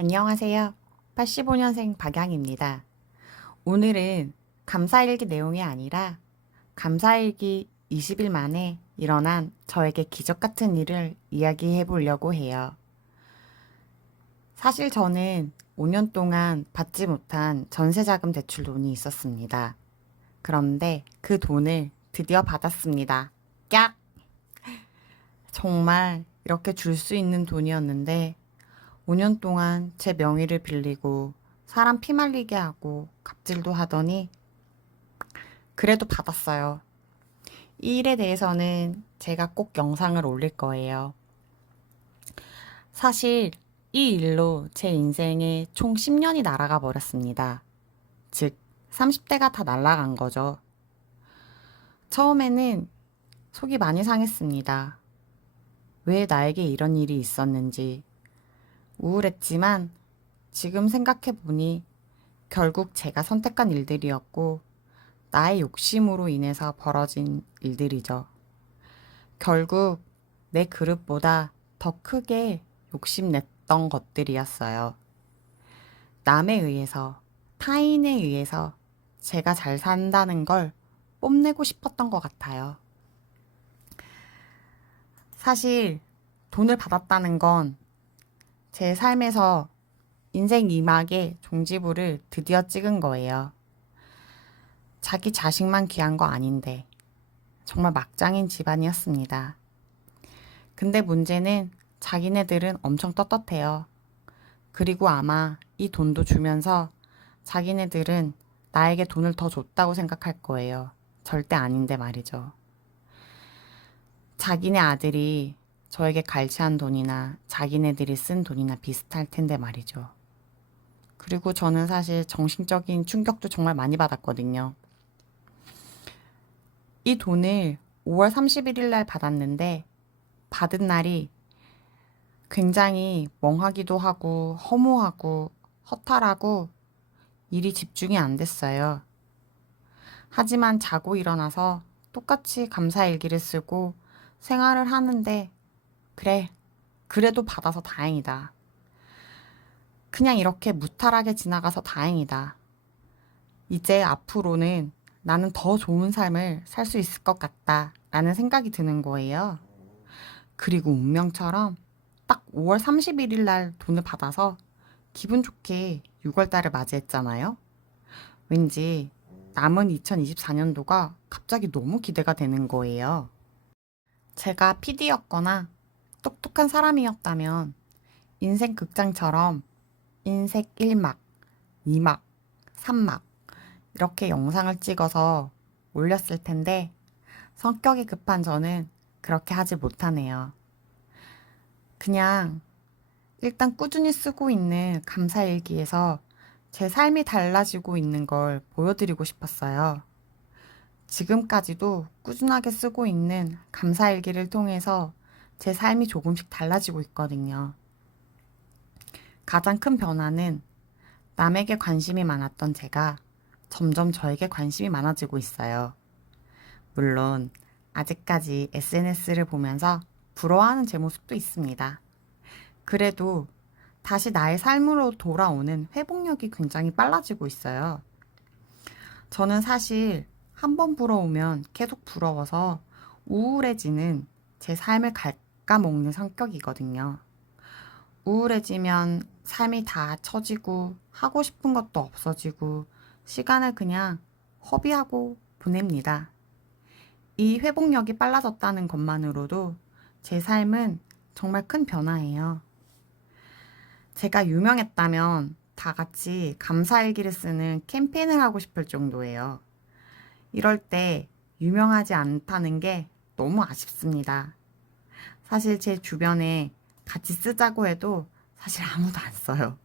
안녕하세요. 85년생 박양입니다. 오늘은 감사일기 내용이 아니라 감사일기 20일 만에 일어난 저에게 기적 같은 일을 이야기해 보려고 해요. 사실 저는 5년 동안 받지 못한 전세자금 대출 돈이 있었습니다. 그런데 그 돈을 드디어 받았습니다. 깍! 정말 이렇게 줄 수 있는 돈이었는데 5년 동안 제 명의를 빌리고 사람 피말리게 하고 갑질도 하더니 그래도 받았어요. 이 일에 대해서는 제가 꼭 영상을 올릴 거예요. 사실 이 일로 제 인생에 총 10년이 날아가 버렸습니다. 즉, 30대가 다 날아간 거죠. 처음에는 속이 많이 상했습니다. 왜 나에게 이런 일이 있었는지 우울했지만 지금 생각해보니 결국 제가 선택한 일들이었고 나의 욕심으로 인해서 벌어진 일들이죠. 결국 내 그릇보다 더 크게 욕심냈던 것들이었어요. 남에 의해서, 타인에 의해서 제가 잘 산다는 걸 뽐내고 싶었던 것 같아요. 사실 돈을 받았다는 건 제 삶에서 인생 2막의 종지부를 드디어 찍은 거예요. 자기 자식만 귀한 거 아닌데 정말 막장인 집안이었습니다. 근데 문제는 자기네들은 엄청 떳떳해요. 그리고 아마 이 돈도 주면서 자기네들은 나에게 돈을 더 줬다고 생각할 거예요. 절대 아닌데 말이죠. 자기네 아들이 저에게 갈취한 돈이나 자기네들이 쓴 돈이나 비슷할 텐데 말이죠. 그리고 저는 사실 정신적인 충격도 정말 많이 받았거든요. 이 돈을 5월 31일 날 받았는데 받은 날이 굉장히 멍하기도 하고 허무하고 허탈하고 일이 집중이 안 됐어요. 하지만 자고 일어나서 똑같이 감사일기를 쓰고 생활을 하는데 그래, 그래도 받아서 다행이다. 그냥 이렇게 무탈하게 지나가서 다행이다. 이제 앞으로는 나는 더 좋은 삶을 살 수 있을 것 같다 라는 생각이 드는 거예요. 그리고 운명처럼 딱 5월 31일 날 돈을 받아서 기분 좋게 6월 달을 맞이했잖아요. 왠지 남은 2024년도가 갑자기 너무 기대가 되는 거예요. 제가 PD였거나 똑똑한 사람이었다면 인생 극장처럼 인생 1막, 2막, 3막 이렇게 영상을 찍어서 올렸을 텐데 성격이 급한 저는 그렇게 하지 못하네요. 그냥 일단 꾸준히 쓰고 있는 감사일기에서 제 삶이 달라지고 있는 걸 보여드리고 싶었어요. 지금까지도 꾸준하게 쓰고 있는 감사일기를 통해서 제 삶이 조금씩 달라지고 있거든요. 가장 큰 변화는 남에게 관심이 많았던 제가 점점 저에게 관심이 많아지고 있어요. 물론 아직까지 SNS를 보면서 부러워하는 제 모습도 있습니다. 그래도 다시 나의 삶으로 돌아오는 회복력이 굉장히 빨라지고 있어요. 저는 사실 한 번 부러우면 계속 부러워서 우울해지는 제 삶을 갉아먹는 성격이거든요. 우울해지면 삶이 다 처지고 하고 싶은 것도 없어지고 시간을 그냥 허비하고 보냅니다. 이 회복력이 빨라졌다는 것만으로도 제 삶은 정말 큰 변화예요. 제가 유명했다면 다 같이 감사일기를 쓰는 캠페인을 하고 싶을 정도예요. 이럴 때 유명하지 않다는 게 너무 아쉽습니다. 사실 제 주변에 같이 쓰자고 해도 사실 아무도 안 써요.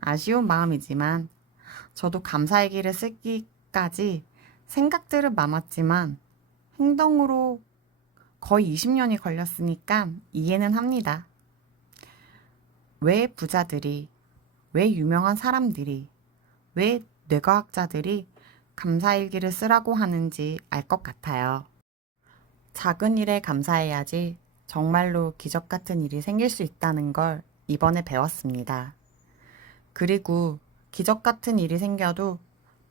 아쉬운 마음이지만 저도 감사일기를 쓰기까지 생각들은 많았지만 행동으로 거의 20년이 걸렸으니까 이해는 합니다. 왜 부자들이, 왜 유명한 사람들이, 왜 뇌과학자들이 감사일기를 쓰라고 하는지 알 것 같아요. 작은 일에 감사해야지 정말로 기적 같은 일이 생길 수 있다는 걸 이번에 배웠습니다. 그리고 기적 같은 일이 생겨도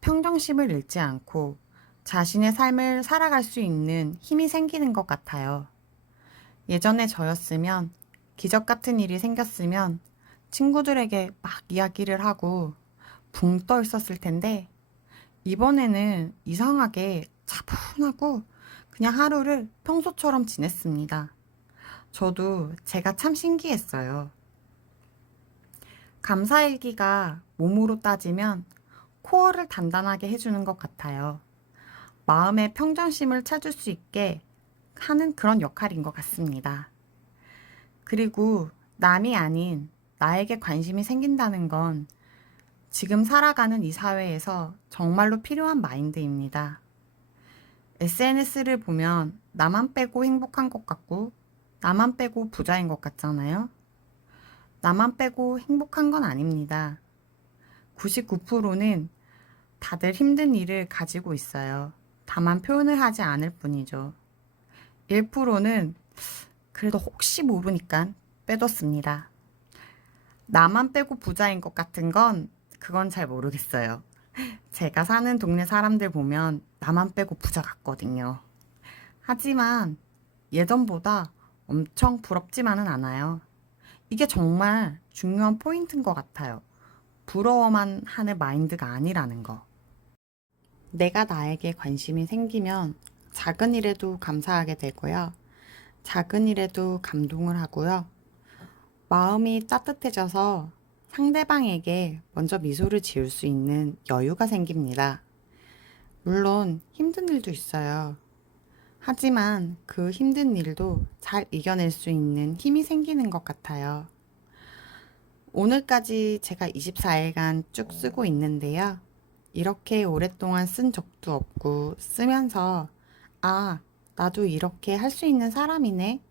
평정심을 잃지 않고 자신의 삶을 살아갈 수 있는 힘이 생기는 것 같아요. 예전에 저였으면 기적 같은 일이 생겼으면 친구들에게 막 이야기를 하고 붕 떠 있었을 텐데 이번에는 이상하게 차분하고 그냥 하루를 평소처럼 지냈습니다. 저도 제가 참 신기했어요. 감사일기가 몸으로 따지면 코어를 단단하게 해주는 것 같아요. 마음의 평정심을 찾을 수 있게 하는 그런 역할인 것 같습니다. 그리고 남이 아닌 나에게 관심이 생긴다는 건 지금 살아가는 이 사회에서 정말로 필요한 마인드입니다. SNS를 보면 나만 빼고 행복한 것 같고 나만 빼고 부자인 것 같잖아요. 나만 빼고 행복한 건 아닙니다. 99%는 다들 힘든 일을 가지고 있어요. 다만 표현을 하지 않을 뿐이죠. 1%는 그래도 혹시 모르니까 빼뒀습니다. 나만 빼고 부자인 것 같은 건 그건 잘 모르겠어요. 제가 사는 동네 사람들 보면 나만 빼고 부자 같거든요. 하지만 예전보다 엄청 부럽지만은 않아요. 이게 정말 중요한 포인트인 것 같아요. 부러워만 하는 마인드가 아니라는 거. 내가 나에게 관심이 생기면 작은 일에도 감사하게 되고요. 작은 일에도 감동을 하고요. 마음이 따뜻해져서 상대방에게 먼저 미소를 지을 수 있는 여유가 생깁니다. 물론 힘든 일도 있어요. 하지만 그 힘든 일도 잘 이겨낼 수 있는 힘이 생기는 것 같아요. 오늘까지 제가 24일간 쭉 쓰고 있는데요. 이렇게 오랫동안 쓴 적도 없고 쓰면서 아, 나도 이렇게 할 수 있는 사람이네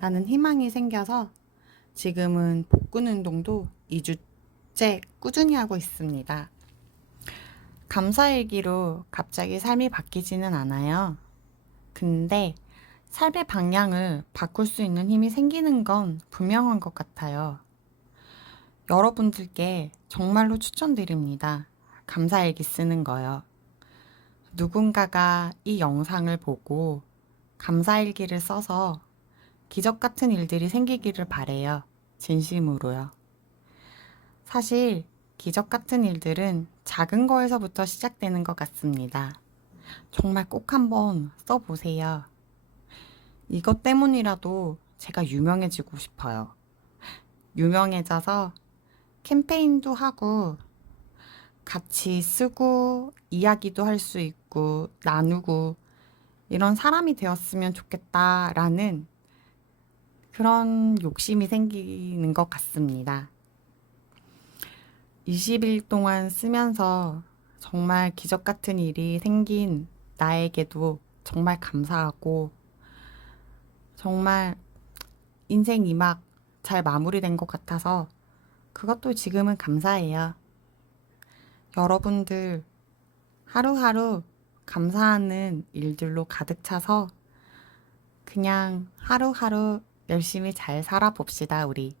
라는 희망이 생겨서 지금은 복근 운동도 2주째 꾸준히 하고 있습니다. 감사일기로 갑자기 삶이 바뀌지는 않아요. 근데 삶의 방향을 바꿀 수 있는 힘이 생기는 건 분명한 것 같아요. 여러분들께 정말로 추천드립니다. 감사일기 쓰는 거요. 누군가가 이 영상을 보고 감사일기를 써서 기적 같은 일들이 생기기를 바래요. 진심으로요. 사실 기적 같은 일들은 작은 거에서부터 시작되는 것 같습니다. 정말 꼭 한번 써보세요. 이것 때문이라도 제가 유명해지고 싶어요. 유명해져서 캠페인도 하고 같이 쓰고 이야기도 할 수 있고 나누고 이런 사람이 되었으면 좋겠다라는 그런 욕심이 생기는 것 같습니다. 20일 동안 쓰면서 정말 기적 같은 일이 생긴 나에게도 정말 감사하고 정말 인생이 막 잘 마무리된 것 같아서 그것도 지금은 감사해요. 여러분들 하루하루 감사하는 일들로 가득 차서 그냥 하루하루 열심히 잘 살아봅시다, 우리.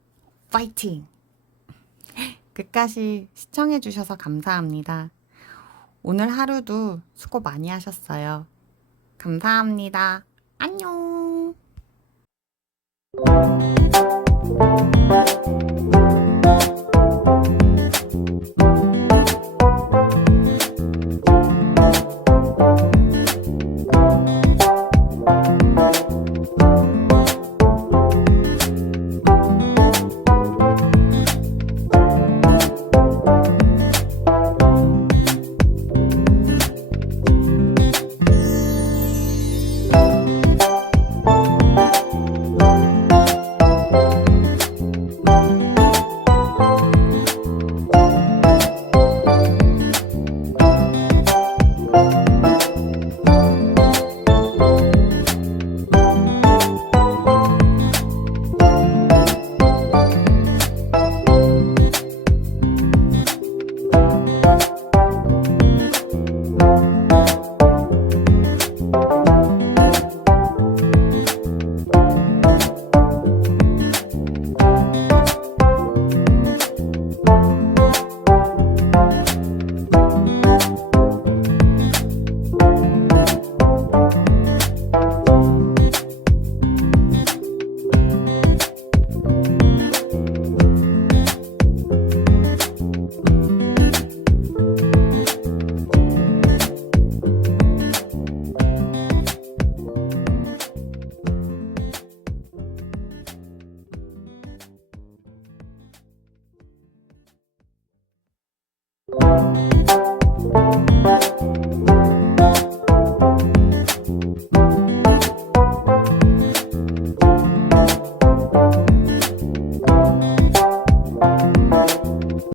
파이팅! 끝까지 시청해주셔서 감사합니다. 오늘 하루도 수고 많이 하셨어요. 감사합니다. 안녕!